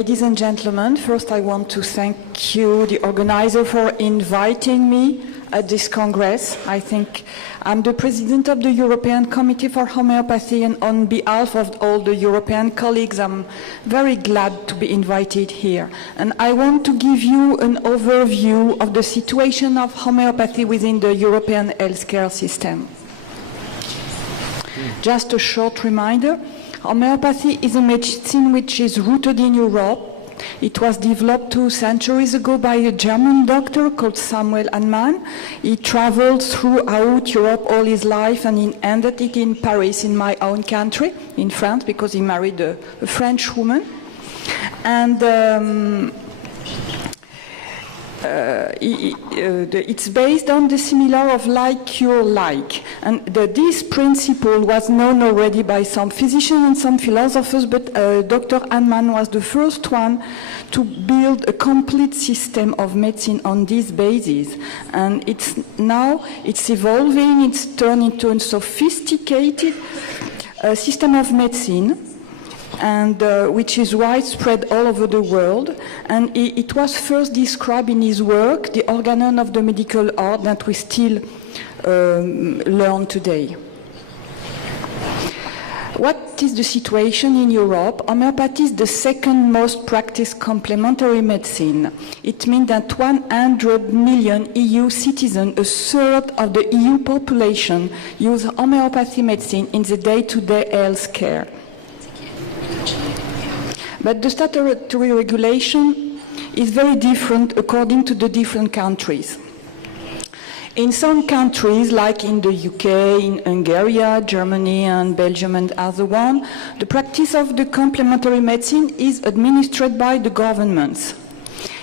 Ladies and gentlemen, first I want to thank you, the organizer, for inviting me at this Congress. I think I'm the president of the European Committee for Homeopathy, and on behalf of all the European colleagues, I'm very glad to be invited here. And I want to give you an overview of the situation of homeopathy within the European healthcare system. Just a short reminder. Homeopathy is a medicine which is rooted in Europe. It was developed 2 centuries ago by a German doctor called Samuel Hahnemann. He traveled throughout Europe all his life, and he ended it in Paris, in my own country, in France, because he married a French woman. And it's based on the similar of like cure like, and this principle was known already by some physicians and some philosophers, but Dr. Hahnemann was the first one to build a complete system of medicine on this basis. And it's evolving, it's turned into a sophisticated system of medicine, and which is widespread all over the world. And it was first described in his work, The Organon of the Medical Art, that we still learn today. What is the situation in Europe? Homeopathy is the second most practiced complementary medicine. It means that 100 million EU citizens, a third of the EU population, use homeopathy medicine in the day-to-day health care. But the statutory regulation is very different according to the different countries. In some countries, like in the UK, in Hungary, Germany, and Belgium, and other ones, the practice of the complementary medicine is administered by the governments.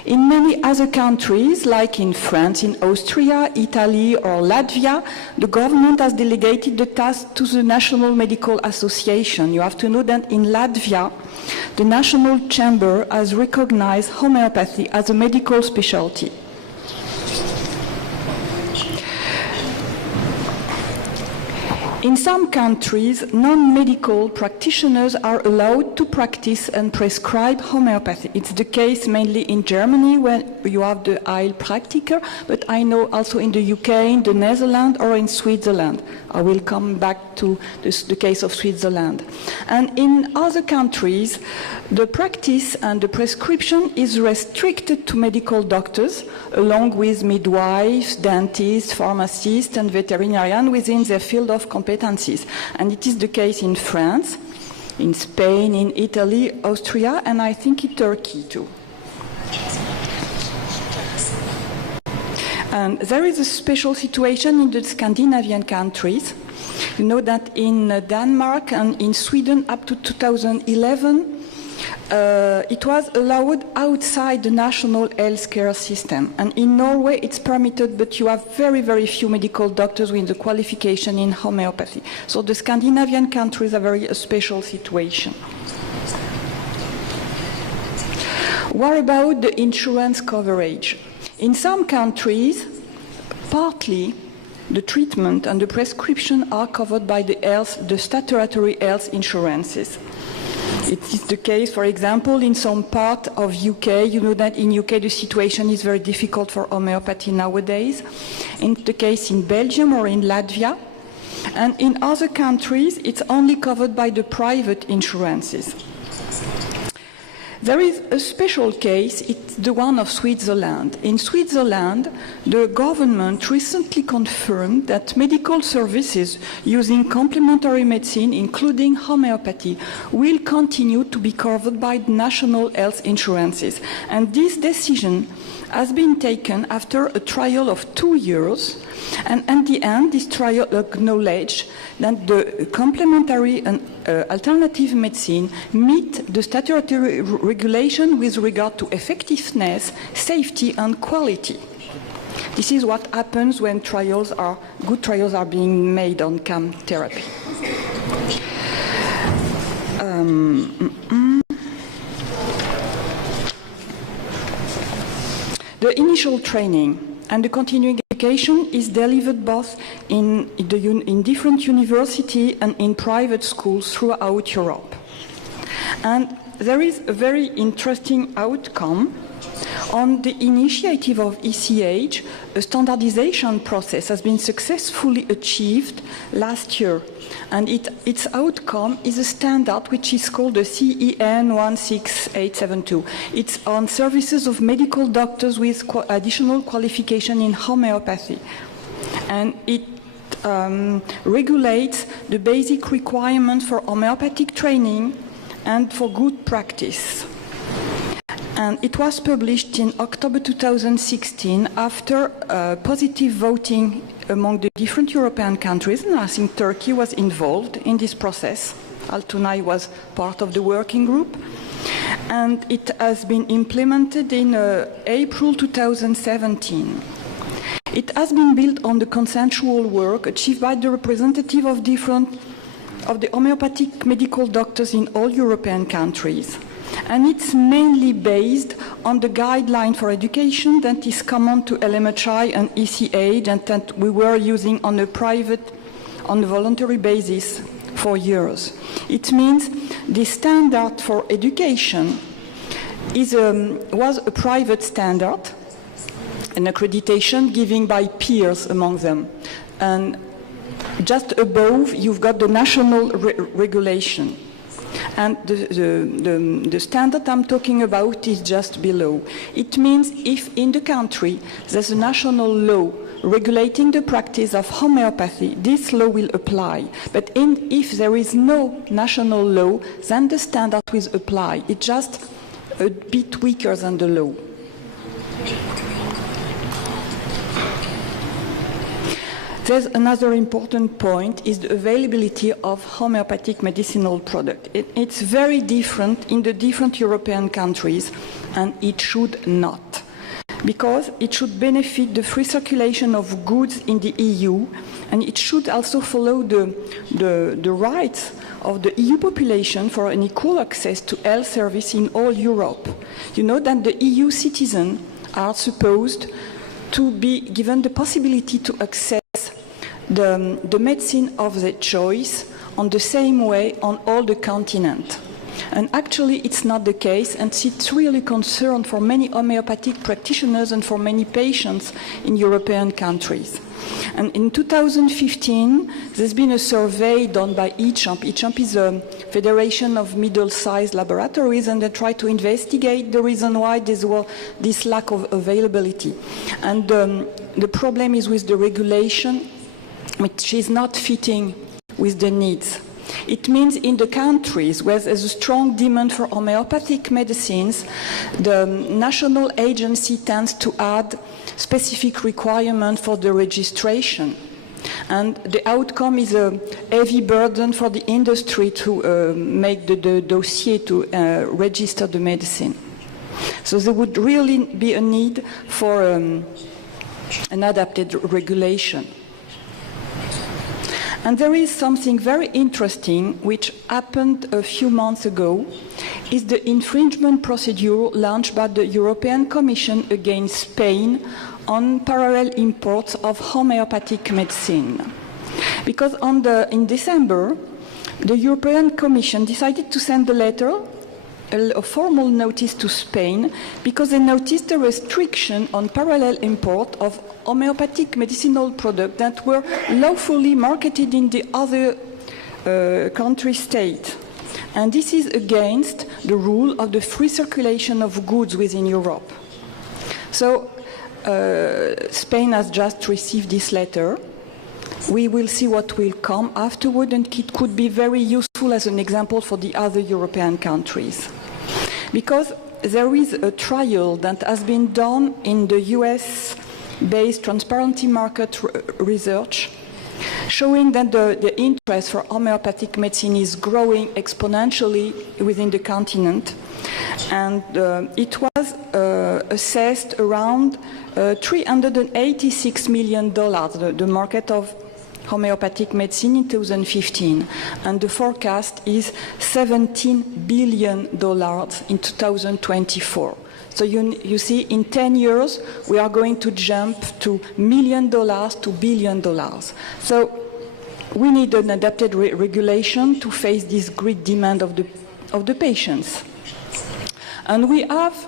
In many other countries, like in France, in Austria, Italy, or Latvia, the government has delegated the task to the National Medical Association. You have to know that in Latvia, the National Chamber has recognized homeopathy as a medical specialty. In some countries, non-medical practitioners are allowed to practice and prescribe homeopathy. It's the case mainly in Germany, where you have the Heilpraktiker, but I know also in the UK, in the Netherlands, or in Switzerland. I will come back to the case of Switzerland. And in other countries, the practice and the prescription is restricted to medical doctors, along with midwives, dentists, pharmacists, and veterinarians within their field of competencies. And it is the case in France, in Spain, in Italy, Austria, and I think in Turkey too. And there is a special situation in the Scandinavian countries. You know that in Denmark and in Sweden up to 2011, it was allowed outside the national healthcare system. And in Norway it's permitted, but you have very, very few medical doctors with the qualification in homeopathy. So the Scandinavian countries are very special situation. What about the insurance coverage? In some countries, partly the treatment and the prescription are covered by the statutory health insurances. It is the case, for example, in some part of UK. You know that in UK the situation is very difficult for homeopathy nowadays. In the case in Belgium or in Latvia. And in other countries, it's only covered by the private insurances. There is a special case, it's the one of Switzerland. In Switzerland, the government recently confirmed that medical services using complementary medicine, including homeopathy, will continue to be covered by the national health insurances. And this decision has been taken after a trial of 2 years, and at the end, this trial acknowledged that the complementary and alternative medicine meet the statutory regulation with regard to effectiveness, safety, and quality. This is what happens when good trials are being made on CAM therapy. The initial training and the continuing education is delivered both in different universities and in private schools throughout Europe. And there is a very interesting outcome. On the initiative of ECH, a standardization process has been successfully achieved last year, and its outcome is a standard which is called the CEN 16872. It's on services of medical doctors with additional qualification in homeopathy, and it regulates the basic requirements for homeopathic training and for good practice. And it was published in October 2016 after positive voting among the different European countries, and I think Turkey was involved in this process. Al-Tunai was part of the working group, and it has been implemented in April 2017. It has been built on the consensual work achieved by the representative of the homeopathic medical doctors in all European countries. And it's mainly based on the guideline for education that is common to LMHI and ECH, and that we were using on a voluntary basis for years. It means the standard for education was a private standard, an accreditation given by peers among them. And just above, you've got the national regulation. And the standard I'm talking about is just below. It means if in the country there's a national law regulating the practice of homeopathy, this law will apply. But if there is no national law, then the standard will apply. It's just a bit weaker than the law. There's another important point, is the availability of homeopathic medicinal product. It's very different in the different European countries, and it should not, because it should benefit the free circulation of goods in the EU, and it should also follow the rights of the EU population for an equal access to health service in all Europe. You know that the EU citizens are supposed to be given the possibility to access the medicine of their choice on the same way on all the continent. And actually it's not the case, and it's really a concern for many homeopathic practitioners and for many patients in European countries. And in 2015, there's been a survey done by ECHAMP. ECHAMP is a federation of middle-sized laboratories, and they try to investigate the reason why there's this lack of availability. And the problem is with the regulation, which is not fitting with the needs. It means in the countries where there's a strong demand for homeopathic medicines, the national agency tends to add specific requirements for the registration. And the outcome is a heavy burden for the industry to make the dossier to register the medicine. So there would really be a need for an adapted regulation. And there is something very interesting which happened a few months ago, is the infringement procedure launched by the European Commission against Spain on parallel imports of homeopathic medicine. Because in December, the European Commission decided to send a letter, a formal notice to Spain, because they noticed a restriction on parallel import of homeopathic medicinal products that were lawfully marketed in the other country state. And this is against the rule of the free circulation of goods within Europe. So Spain has just received this letter. We will see what will come afterward, and it could be very useful as an example for the other European countries. Because there is a trial that has been done in the US-based Transparency Market Research, showing that the interest for homeopathic medicine is growing exponentially within the continent. And it was assessed around $386 million, the market of homeopathic medicine in 2015. And the forecast is $17 billion in 2024. So you see, in 10 years, we are going to jump to $1 million to $1 billion. So we need an adapted regulation to face this great demand of the patients. And we have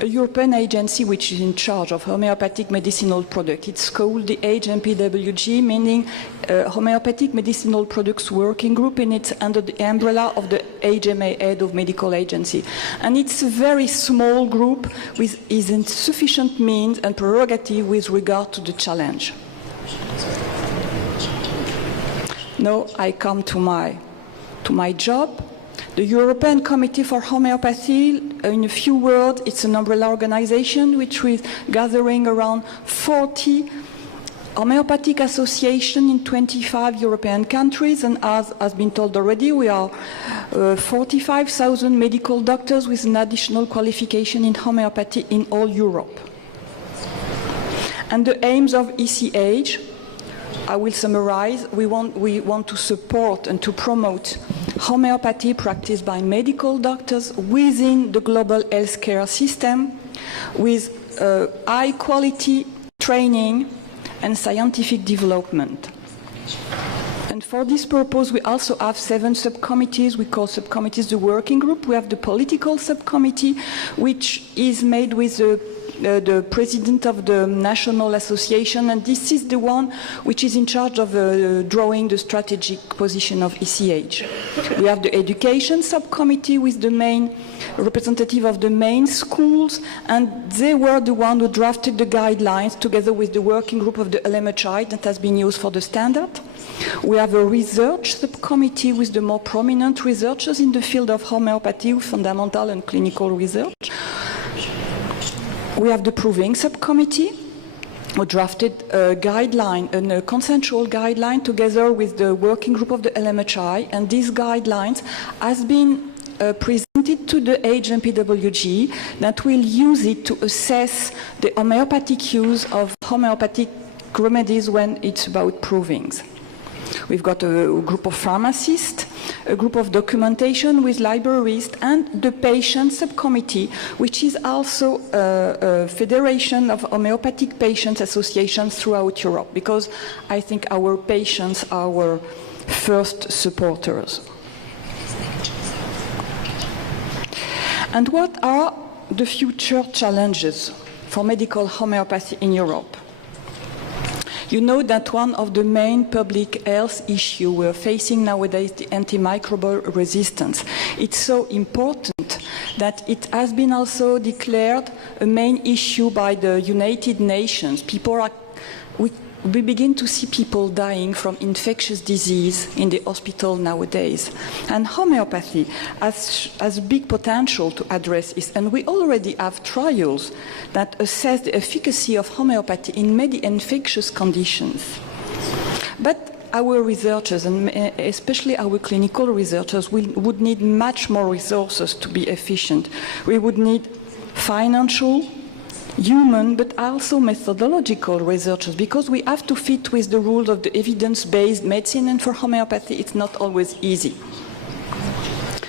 a European agency which is in charge of homeopathic medicinal products. It's called the HMPWG, meaning Homeopathic Medicinal Products Working Group, and it's under the umbrella of the HMA, Head of Medical Agency. And it's a very small group with insufficient means and prerogative with regard to the challenge. Now I come to my job. The European Committee for Homeopathy, in a few words, it's an umbrella organization which is gathering around 40 homeopathic associations in 25 European countries, and as has been told already, we are 45,000 medical doctors with an additional qualification in homeopathy in all Europe. And the aims of ECH, I will summarize. We want to support and to promote homeopathy practiced by medical doctors within the global healthcare system with high quality training and scientific development. And for this purpose, we also have 7 subcommittees. We call subcommittees the working group. We have the political subcommittee, which is made with the president of the national association, and this is the one which is in charge of drawing the strategic position of ECH. We have the education subcommittee with the main representative of the main schools, and they were the one who drafted the guidelines together with the working group of the LMHI that has been used for the standard. We have a research subcommittee with the more prominent researchers in the field of homeopathy, fundamental and clinical research. We have the proving subcommittee, who drafted a guideline, a consensual guideline together with the working group of the LMHI, and these guidelines has been presented to the HMPWG that will use it to assess the homeopathic use of homeopathic remedies when it's about provings. We've got a group of pharmacists, a group of documentation with librarists, and the patient subcommittee, which is also a federation of homeopathic patients associations throughout Europe, because I think our patients are our first supporters. And what are the future challenges for medical homeopathy in Europe? You know that one of the main public health issues we're facing nowadays is the antimicrobial resistance. It's so important that it has been also declared a main issue by the United Nations. We begin to see people dying from infectious disease in the hospital nowadays. And homeopathy has big potential to address this. And we already have trials that assess the efficacy of homeopathy in many infectious conditions. But our researchers, and especially our clinical researchers, would need much more resources to be efficient. We would need financial, human, but also methodological researchers, because we have to fit with the rules of the evidence-based medicine, and for homeopathy it's not always easy.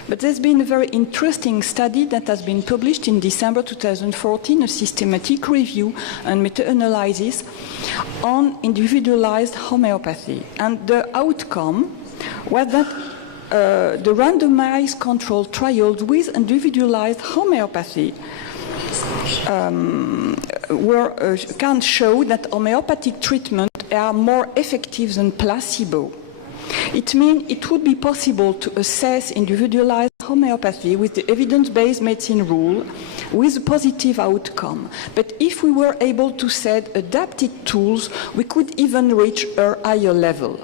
But there's been a very interesting study that has been published in December 2014, a systematic review and meta-analysis on individualized homeopathy. And the outcome was that the randomized controlled trials with individualized homeopathy can show that homeopathic treatments are more effective than placebo. It means it would be possible to assess individualized homeopathy with the evidence-based medicine rule with a positive outcome. But if we were able to set adapted tools, we could even reach a higher level.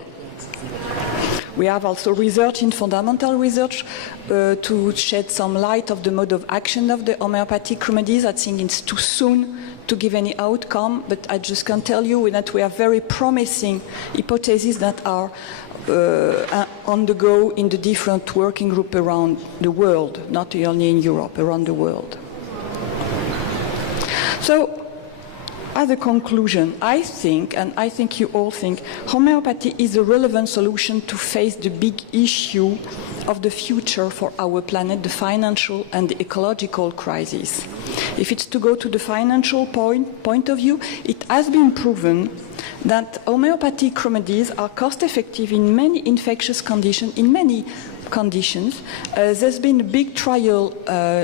We have also research in fundamental research to shed some light of the mode of action of the homeopathic remedies. I think it's too soon to give any outcome, but I just can tell you that we have very promising hypotheses that are on the go in the different working groups around the world, not only in Europe, around the world. So, as a conclusion, I think, and I think you all think, homeopathy is a relevant solution to face the big issue of the future for our planet, the financial and the ecological crisis. If it's to go to the financial point of view, it has been proven that homeopathic remedies are cost-effective in many infectious conditions, in many conditions. There's been a big trial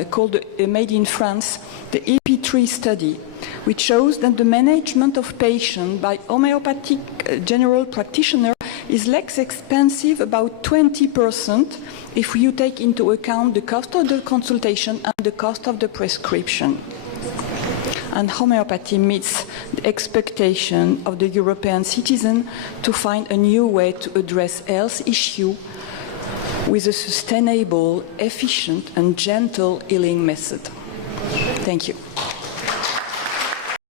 called Made in France, the EP3 study, which shows that the management of patients by homeopathic general practitioner is less expensive, about 20%, if you take into account the cost of the consultation and the cost of the prescription. And homeopathy meets the expectation of the European citizen to find a new way to address health issues with a sustainable, efficient and gentle healing method. Thank you.